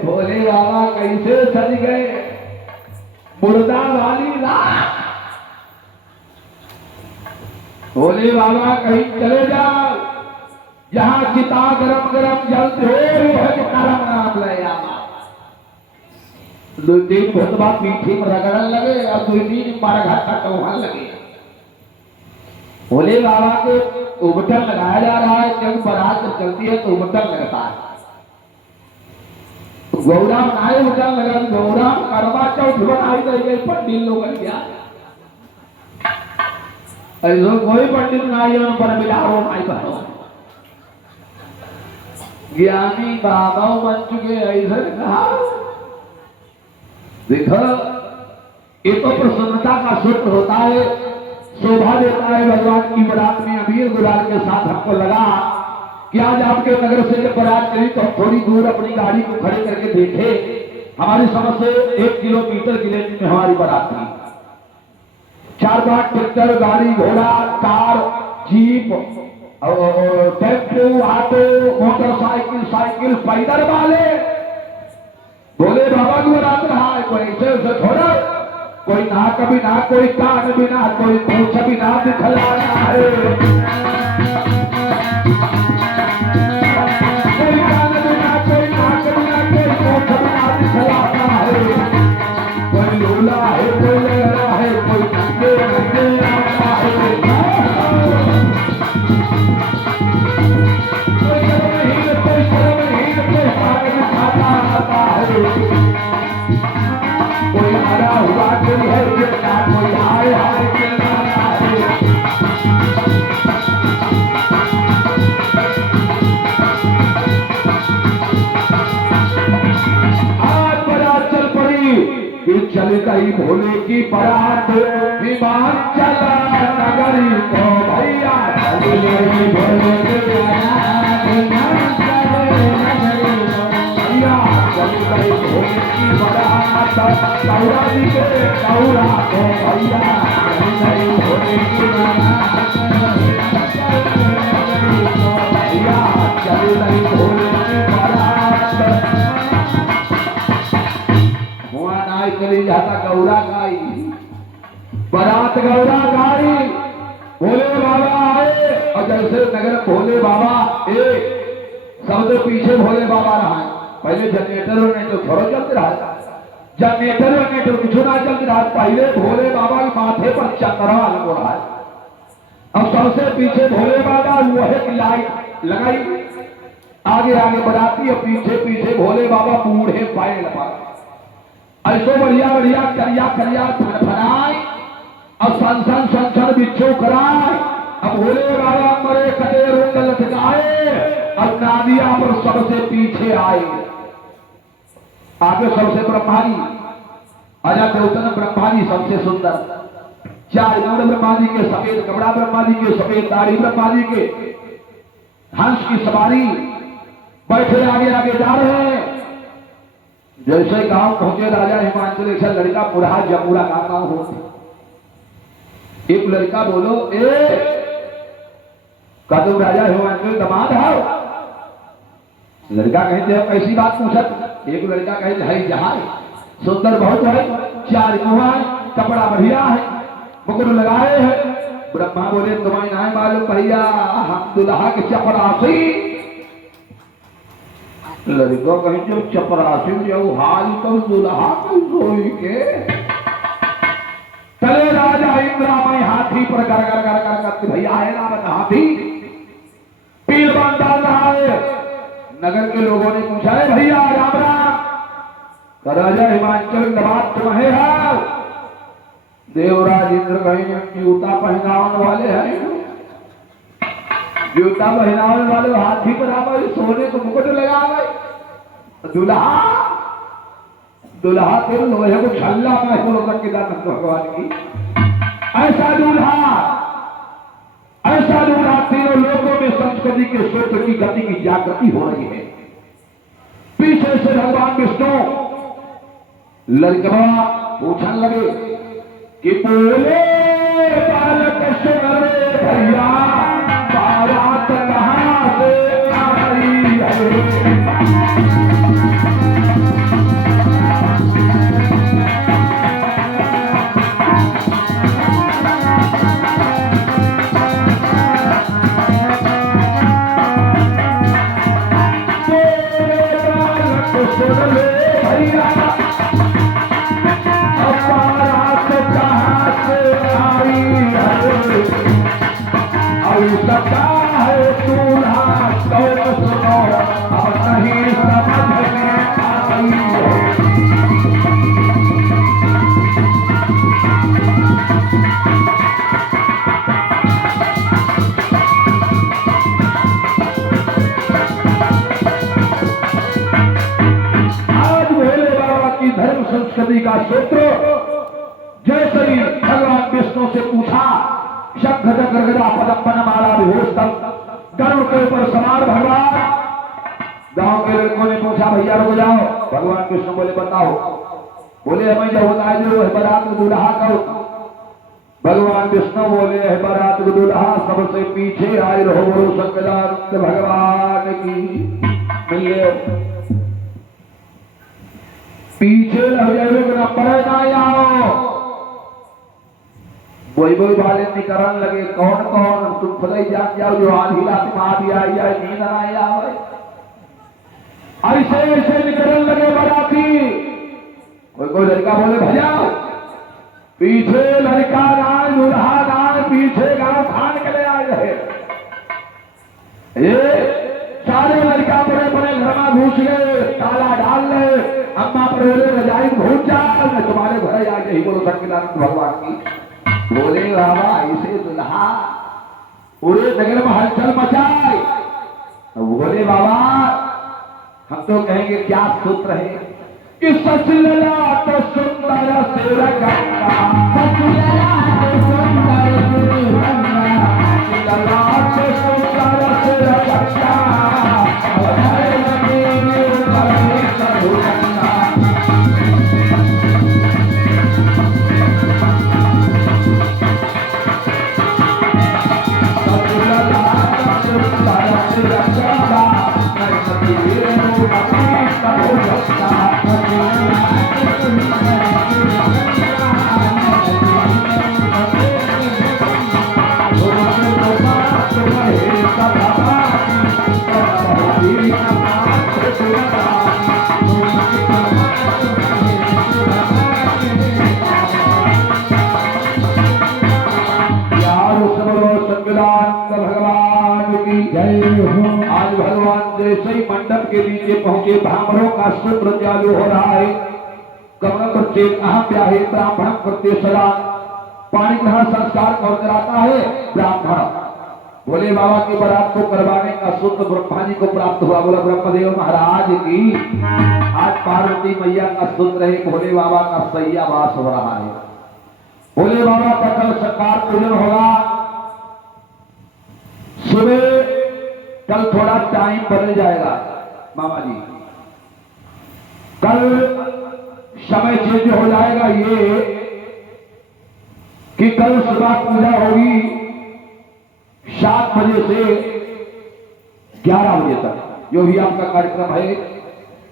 भोले बाबा कैसे सज गए मुर्दा वाली रात। भोले बाबा कहीं चले जाओ, जहां चिता गरम गरम जलते हो करम नाम ले आवा। दो दिन भोतबा पीठी में रगड़न लगे और दो दिन मार घाटा कौहन लगे। भोले बाबा के उबटन लगाया जा रहा है, जब बारात चलती है तो उबटन लगता है। गौरा बनाए उबटन लगा, गौरा करवा चौथ बनाई गई, पंडित लोग गया ऐसा कोई पंडित नहीं पर मिलाओ नहीं बनो। ज्ञानी बाबा बन चुके ऐसा कहा। देखो ये तो प्रसन्नता का सूत्र होता है, शोभा देता है। भगवान की बारात में अबीर गुलाल के साथ हमको लगा कि आज आपके नगर से जब बारात चली तो हम थोड़ी दूर अपनी गाड़ी को खड़े करके देखे। हमारी समझ से 1 किलोमीटर की लेनी में हमारी बारात थी। 4-5 ट्रैक्टर, गाड़ी घोड़ा, car, jeep, tempo, auto, motorcycle, cycle, पैदल वाले। भोले बाबा की बारात रहा है, कोई ऐसे ऐसे थोड़ा, कोई नाक बिना, कोई कान बिना, कोई पूछ बिना दिखला रहा है। कोई हरा हुआ कोई है जितना, कोई हाय हाय आज बारात चल पड़ी। फिर चल गई भोले की बारात, विमान चला नगरी को भैया। चल गई भोले की बारात, विमान चले नगरी को भैया। चल गई भोले की बारात, गौरा जी के गौरा को भैया। चल गई भोले की बारात, भैया। चल गई भोले की बारात। हुआ नाई चली जाता गौरा गाई, बारात गौरा गाई। भोले बाबा आए और जैसे नगर भोले बाबा एक सबसे पीछे भोले बाबा रहा। पहले जनरेटर और नहीं तो थोड़ा चलते रहा, जनरेटर और नहीं तो कुछ ना चलते रहा। पहले भोले बाबा के माथे पर चंद्रमा लग रहा है, अब सबसे पीछे भोले बाबा लोहे की लाइट लगाई। आगे आगे बढ़ाती और पीछे पीछे भोले बाबा बूढ़े पाए लगा। ऐसो बढ़िया बढ़िया करिया करिया फनाए और संसन संसन बिच्छू कराए। अब भोले बाबा मरे कटे रोग लटकाए और नादिया पर सबसे पीछे आए। आगे सबसे ब्रह्मा जी, अजा गौतम ब्रह्मा जी सबसे सुंदर। 4 गुण ब्रह्मा जी के, सफेद कपड़ा ब्रह्मा जी के, सफेद दाढ़ी ब्रह्मा जी के, हंस की सवारी, बैठे आगे आगे जा रहे हैं। जैसे गांव पहुंचे राजा हिमांचल, ऐसा लड़का पुरहा जमुरा का गांव हो। एक लड़का बोलो, का तुम राजा हिमांचल दमाद हो? लड़का कहते हैं कैसी बात पूछत? एक लड़का कहते है जहाज सुंदर बहुत है, 4 कुआं है, कपड़ा बढ़िया है, मुकुट लगाए है। ब्रह्मा बोले तुम्हें नहीं मालूम भैया, हम दुल्हा के चपरासी। लड़का कहीं जो चपरासी जो हाल तो दुल्हा सोई के। चले राजा इंद्रा में हाथी पर कर कर कर कर कर भैया है ना बता हाथी पीर बांध डाल रहा है। नगर के लोगों ने पूछा है भैया राम राम, राजा हिमांचल दबात तुम्हें है? देवराज इंद्र कहीं जूता पहनाने वाले हैं, जूता पहनाने वाले हाथी पर आ गए, सोने को मुकुट लगा गए। दूल्हा दुल्हा तो लोहे को छल्ला में बोलो तक केदारनाथ भगवान की। ऐसा दूल्हा तीनों लोगों में संस्कृति के सूत्र की गति की जागृति हो रही है। पीछे से भगवान विष्णु लड़कवा पूछने लगे कि बोले बालक सुन रे भैया, बारात कहां से आई है। सकता है दूल्हा तो सुनो, अब नहीं समझ में आई है। आज भोले बाबा की धर्म संस्कृति का सूत्र जैसे ही भगवान विष्णु से पूछा, शंख चक्र गदा पद्म माला विभूषण गरुड़ के ऊपर सवार भगवान। गांव के लड़कों ने पूछा भैया रुक जाओ। भगवान विष्णु बोले बताओ। बोले हमें जो होता है जो है बारात दूल्हा का। भगवान विष्णु बोले है बारात दूल्हा सबसे पीछे आए रहो सच्चिदानंद भगवान की मिले। पीछे लग जाए पड़े ना आओ। वही वाले निकरण लगे कौन कौन तुम खुद ही जान जाओ जो आधी रात में आधी आई जाए नींद ना आई आवे। ऐसे ऐसे निकरण लगे बाराती। कोई लड़का बोले भैया पीछे लड़का गाय दूल्हा गाय पीछे गांव खान के ले आए रहे। ये सारे लड़का बड़े बड़े घर में घुस गए, ताला डाल ले। अम्मा पर बोले रजाई घुस जा, मैं तुम्हारे घर आ गई। बोलो सच्चिदानंद भगवान की। बोले बाबा ऐसे दुल्हा पूरे नगर में हलचल मचाए। बोले बाबा हम तो कहेंगे क्या सूत्र है कि सचलला तो सुंदर सिर गंगा, सचलला तो सुंदर सिर गंगा, सचलला तो सुंदर सिर गंगा, हरे लगे लगे सब गंगा। आज भगवान जैसे ही मंडप के नीचे पहुंचे ब्राह्मणों का सूत्र चालू हो रहा है। कमल प्रत्येक अहम व्याहे ब्राह्मण प्रत्येक सदा पानी ग्रहण संस्कार कौन कराता है? ब्राह्मण। भोले बाबा की बारात को करवाने का सूत्र ब्रह्मा जी को प्राप्त हुआ। बोला ब्रह्मदेव महाराज की आज पार्वती मैया का सूत्र है। भोले बाबा का सैयावास हो रहा है। भोले बाबा का कल सत्कार पूजन होगा। सुबह कल थोड़ा टाइम बदल जाएगा मामा जी। कल समय चेंज हो जाएगा। ये कि कल सुबह पूजा होगी 7 बजे से 11 बजे तक। जो भी आपका कार्यक्रम है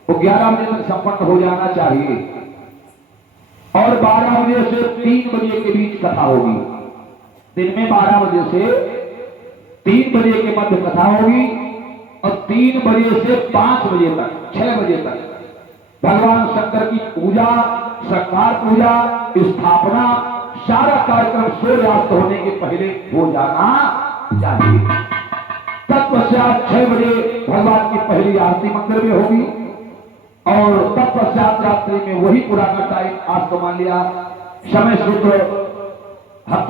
वो 11 बजे तक संपन्न हो जाना चाहिए और 12 बजे से 3 बजे के बीच कथा होगी। दिन में 12 बजे से 3 बजे के मध्य कथा होगी और 3 बजे से 5 बजे तक 6 बजे तक भगवान शंकर की पूजा, सत्कार पूजा, स्थापना, सारा कार्यक्रम सूर्यास्त होने के पहले हो जाना चाहिए। तत्पश्चात 6 बजे भगवान की पहली आरती मंदिर में होगी और तत्पश्चात रात्रि में वही पुराना टाइम आज तो मान लिया समय सूत्र। हम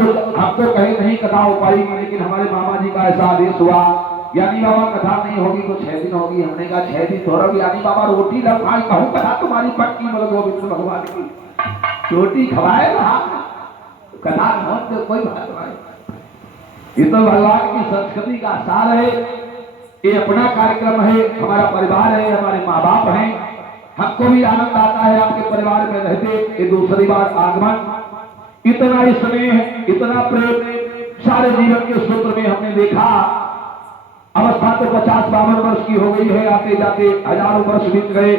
तो कहीं नहीं कथा हो पाएगी, लेकिन हमारे मामा जी का ऐसा आदेश हुआ यानी बाबा कथा नहीं होगी तो 6 दिन होगी। हमने कहा 6 दिन थोड़ा भी यानी बाबा रोटी लखाई कहूँ कथा तुम्हारी पक्की बोलो गोविंद भगवान की रोटी खवाए ना कथा तो कोई बात नहीं। ये तो भगवान की संस्कृति का सार है। ये अपना कार्यक्रम है, हमारा परिवार है, हमारे माँ बाप हैं। हमको भी आनंद आता है आपके परिवार में रहते। ये दूसरी बार आगमन, इतना स्नेह, इतना प्रेम सारे जीवन के सूत्र में हमने देखा। अवस्था तो 50-52 वर्ष की हो गई है, आते जाते हजारों वर्ष बीत गए,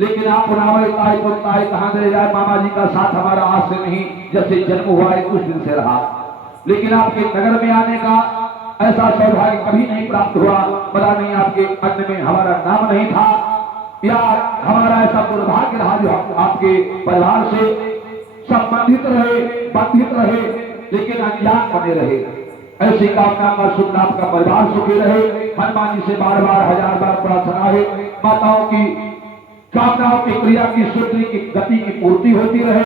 लेकिन आप कहाँ दे जाए। मामा जी का साथ हमारा आज से नहीं, जब से जन्म हुआ है कुछ दिन से रहा, लेकिन आपके नगर में आने का ऐसा सौभाग्य कभी नहीं प्राप्त हुआ। पता नहीं आपके अन्न में हमारा नाम नहीं था या हमारा ऐसा दुर्भाग्य रहा जो आपके परिवार से संबंधित रहे, बंधित रहे, लेकिन अनजान बने रहे। ऐसी कामना का शुभ आपका परिवार सुखी रहे। हनुमान जी से बार बार 1000 बार प्रार्थना है, माताओं की कामनाओं की क्रिया की शुद्धि की गति की पूर्ति होती रहे।